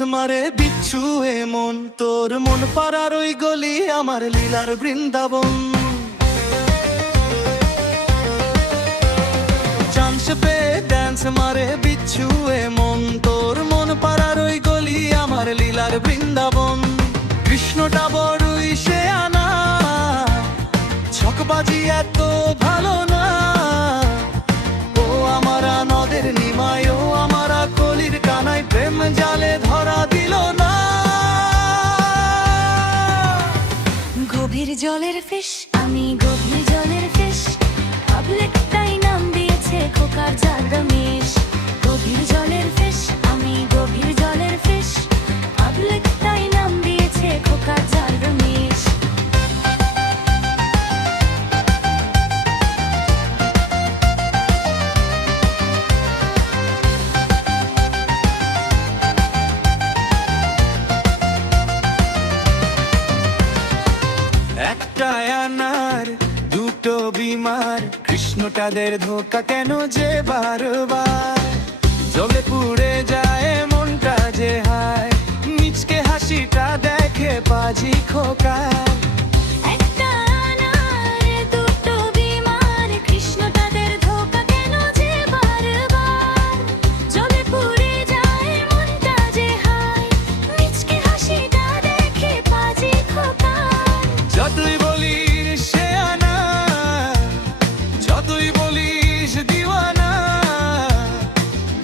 মারে বিচ্ছু এমন, তোর মন পাড়ার ওই গলি আমার লীলার বৃন্দাবন। চান্স পে ড্যান্স মারে বিচ্ছু এমন, তোর মন পাড়ার ওই গলি আমার লীলার বৃন্দাবন। কৃষ্ণটা বড়ই সে আনা, ছকবাজি এত ভালো না। ও আমারা নদের নিমায়, ও আমারা কলির কানায়, প্রেম জালে ধরা দিল না। গভীর জলের ফিশ, আমি গভীর জলের ফিশ, পাবলিক তাই নাম দিয়েছে খোকার জাল রমেশ। গভীর জলের ফিশ, আমি গভীর জলের ফিশ, পাবলিক তাই নাম দিয়েছে খোকার জাল রমেশ। একটা আনার দুটো বিমার, কৃষ্ণটাদের ধোকা কেন যে বারবার। জলে পুড়ে যায় মনটা যে হায়, মিচকে হাসিটা দেখে পাজি খোকার। একটা আনার দুটো বিমার, কৃষ্ণ তাদের ধোকা কেন যে বারবার। জলে পুড়ে যায় মনটা যে হায়, মিচকে হাসিটা দেখে পাজি খোকার। যতই বলিস সে আনা, যতই বলিস দিওয়ানা,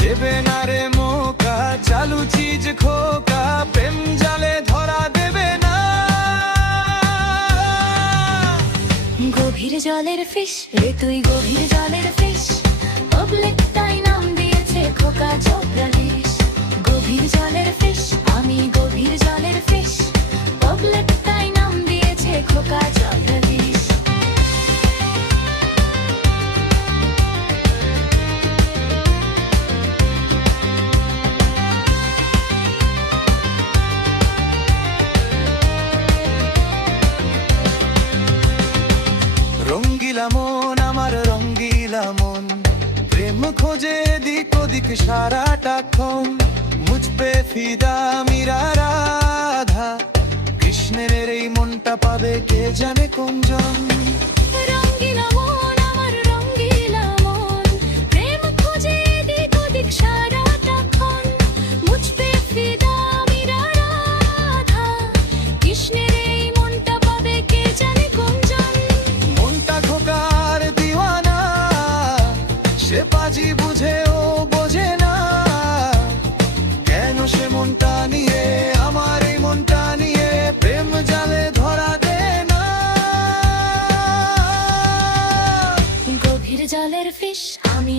দেবে না রে মোকা চালু চিজ খোকা, প্রেম জালে ধরা দেবে না। গভীর জলের ফিশ রে তুই গভীর জলের ফিশ, পাবলিক তাই নাম দিয়েছে খোকা জগদীশ। গভীর জলের ফিশ, আমি গভীর জলের ফিশ, পাবলিক তাই নাম দিয়েছে খোকা জগদীশ। রঙ্গিলা মন আমার রঙ্গিলা মন, প্রেম খোঁজে দিক ওদিক সারাটাক্ষণ। মুঝ পে ফিদা মীরা রাধা, কৃষ্ণের এই মনটা পাবে কে জানে কোনজন। রঙ্গিলা মন আমার রঙ্গিলা মন, প্রেম খোঁজে এদিক ওদিক সারাটাক্ষণ। মুঝ পে ফিদা মীরা রাধা, কৃষ্ণের এই মনটা পাবে কে জানে কোনজন। মনটা খোকার দিওয়ানা, সে পাজি বুঝে ও বোঝে না। কেন সে মনটা নিয়ে, আমার এই মনটা নিয়ে, প্রেম জালে ধরা দে না। গভীর জলের ফিশ, আমি